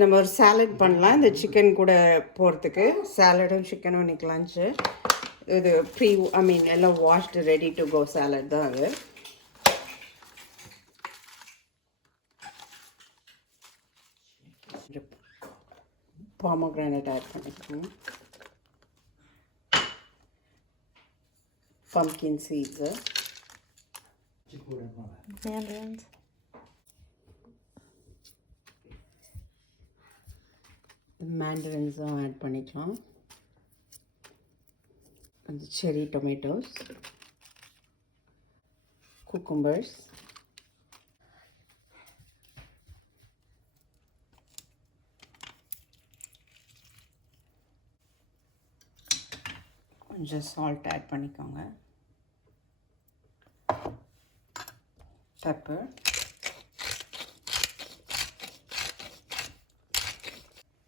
நம்ம ஒரு சாலட் பண்ணலாம் இந்த சிக்கன் கூட போகிறதுக்கு. சாலடும் சிக்கனும் இன்னைக்கு லஞ்சு. இது எல்லாம் washed ready to go salad தான் அது. pomegranate add பண்ணிக்கணும். pumpkin seeds. Mandarins. mandarins add பண்ணிக்கலாம். கொஞ்சம் cherry tomatoes, cucumbers, கொஞ்சம் salt add பண்ணிக்கோங்க. pepper,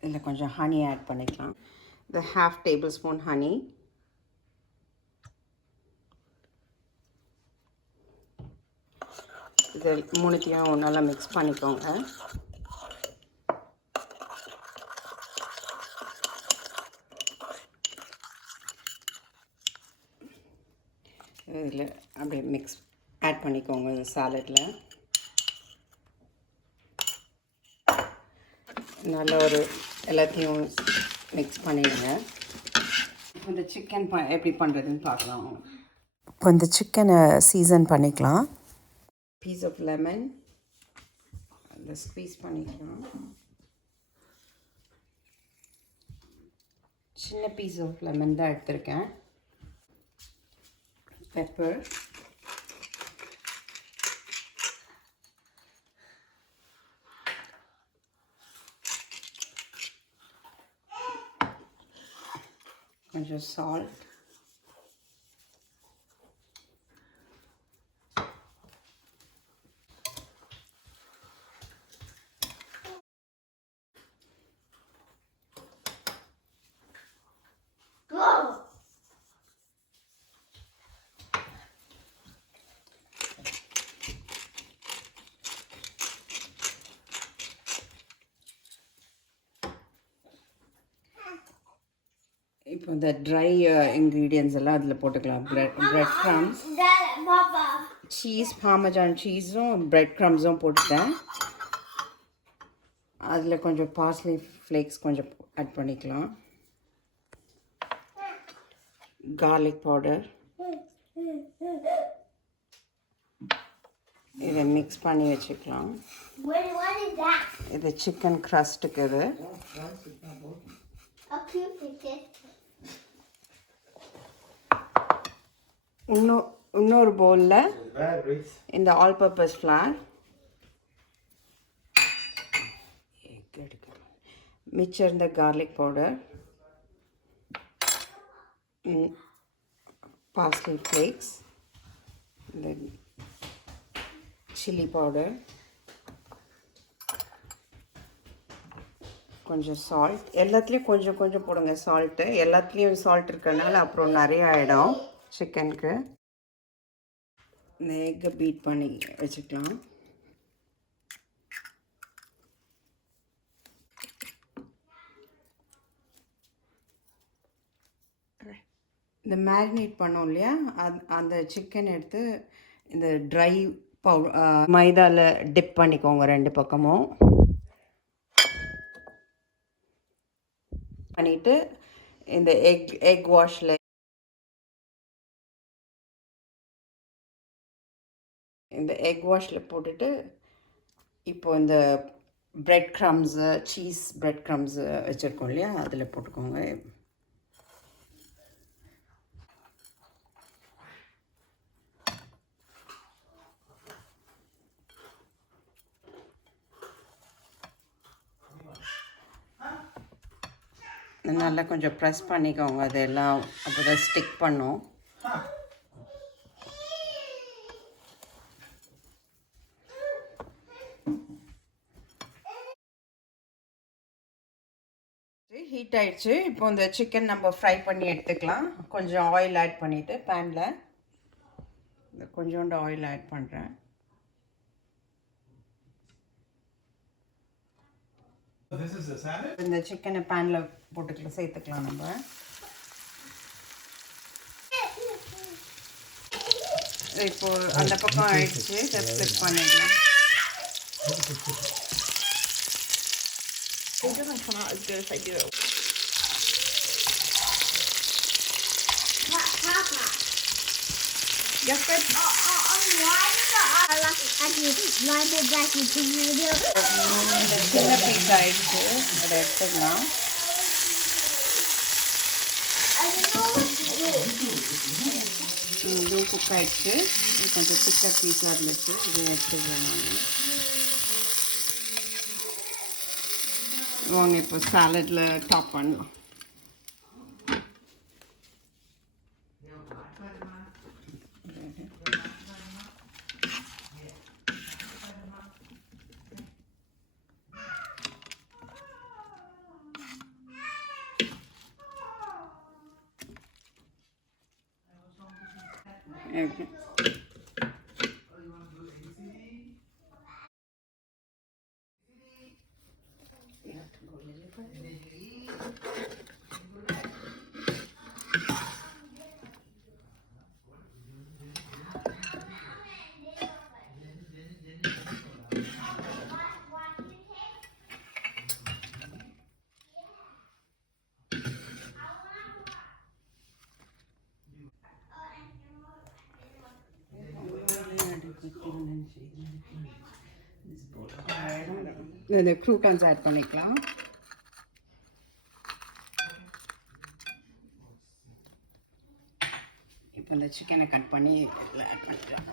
இதில் கொஞ்சம் honey add பண்ணிக்கலாம். the half tablespoon honey, இது மூணுத்தையும் நல்லா மிக்ஸ் பண்ணிக்கோங்க. இதில் அப்படியே மிக்ஸ் ஆட் பண்ணிக்கோங்க இந்த சாலட்டில். நல்ல ஒரு எல்லாத்தையும் மிக்ஸ் பண்ணிடுங்க. இப்போ இந்த சிக்கன் எப்படி பண்ணுறதுன்னு பார்க்கலாம். இப்போ இந்த சிக்கனை சீசன் பண்ணிக்கலாம். பீஸ் ஆஃப் லெமன் அதை ஸ்க்வீஸ் பண்ணிக்கலாம். சின்ன பீஸ் ஆஃப் லெமன் தான் எடுத்திருக்கேன். பெப்பர், கொஞ்சம் சால்ட், இப்போ இந்த ட்ரை இன்க்ரீடியன்ஸ் எல்லாம் அதில் போட்டுக்கலாம். பிரெட் க்ரம்ஸ், சீஸ், பார்மஜான் சீஸும் பிரெட் க்ரம்ஸும் போட்டுட்டேன். அதில் கொஞ்சம் பார்ஸ்லி ஃப்ளேக்ஸ் கொஞ்சம் ஆட் பண்ணிக்கலாம். கார்லிக் பவுடர், இதை மிக்ஸ் பண்ணி வச்சுக்கலாம். இது சிக்கன் க்ரஸ்ட்டுக்கு. இது இன்னொரு பவுலில் இந்த ஆல் பர்பஸ் ஃப்ளார், மிச்சம் இருந்த கார்லிக் பவுடர், பார்ஸ்லி ஃப்ளேக்ஸ், இந்த சில்லி பவுடர், கொஞ்சம் சால்ட். எல்லாத்துலேயும் கொஞ்சம் கொஞ்சம் போடுங்க சால்ட்டு. எல்லாத்துலேயும் சால்ட் இருக்கிறதுனால அப்புறம் நிறைய ஆகிடும் சிக்கனுக்கு. இந்த எக்கை பீட் பண்ணி வச்சுக்கலாம். இந்த மேரினேட் பண்ணோம் இல்லையா, அந்த சிக்கன் எடுத்து இந்த ட்ரை மைதாவில் டிப் பண்ணிக்கோங்க. ரெண்டு பக்கமும் பண்ணிவிட்டு இந்த எக் வாஷில் போட்டுட்டு இப்போ இந்த bread crumbs, cheese bread crumbs வச்சுருக்கோம் இல்லையா, அதில் போட்டுக்கோங்க. நல்லா கொஞ்சம் ப்ரெஸ் பண்ணிக்கோங்க. அதெல்லாம் அப்போ தான் ஸ்டிக் பண்ணும். ஹீட் ஆயிடுச்சு. இப்போ இந்த சிக்கன் நம்ம ஃப்ரை பண்ணி எடுத்துக்கலாம். கொஞ்சம் ஆயில் ஆட் பண்ணிவிட்டு பேனில் கொஞ்சோண்டு ஆயில் ஆட் பண்ணுறேன். This is a salad? இந்த சிக்கனை பேனில் போட்டுக்கலாம், சேர்த்துக்கலாம் நம்ம. இப்போ அந்த பக்கம் ஆயிடுச்சு, இதை ஃப்ளிப் பண்ணிடலாம். It doesn't come out as good if I do it. Papa. Yes, babe? Why did that video? சின்ன பீஸ் ஆயிடுச்சு, அதை எடுத்துக்கலாம். இதுவும் குக் ஆயிடுச்சு, இது கொஞ்சம் திக்காக பீஸாக இருந்துச்சு, இது எடுத்துக்கலாம். வாங்க இப்போ சாலடில் டாப் பண்ணலாம். Okay. இந்த க்ரூட்டான்ஸ் ஆட் பண்ணிக்கலாம். இப்போ இந்த சிக்கனை கட் பண்ணி ஆட் பண்ணிக்கலாம்.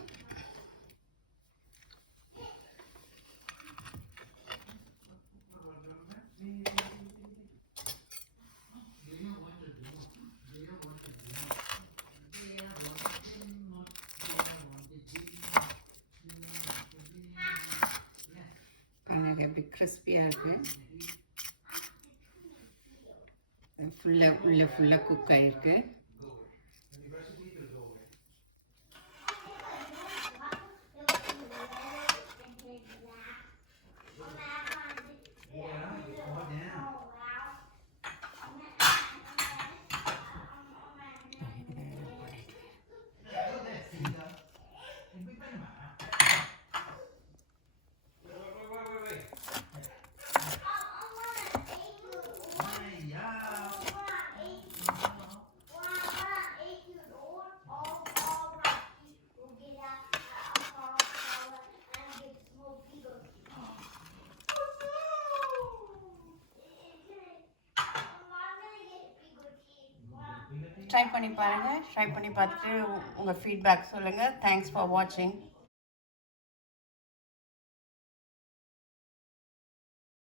எப்படி கிறிஸ்பியாக இருக்குது, ஃபுல்லாக குக் ஆகிருக்கு. ட்ரை பண்ணி பாருங்கள். ட்ரை பண்ணி பார்த்துட்டு உங்கள் ஃபீட்பேக் சொல்லுங்கள். தேங்க்ஸ் ஃபார் வாட்சிங்.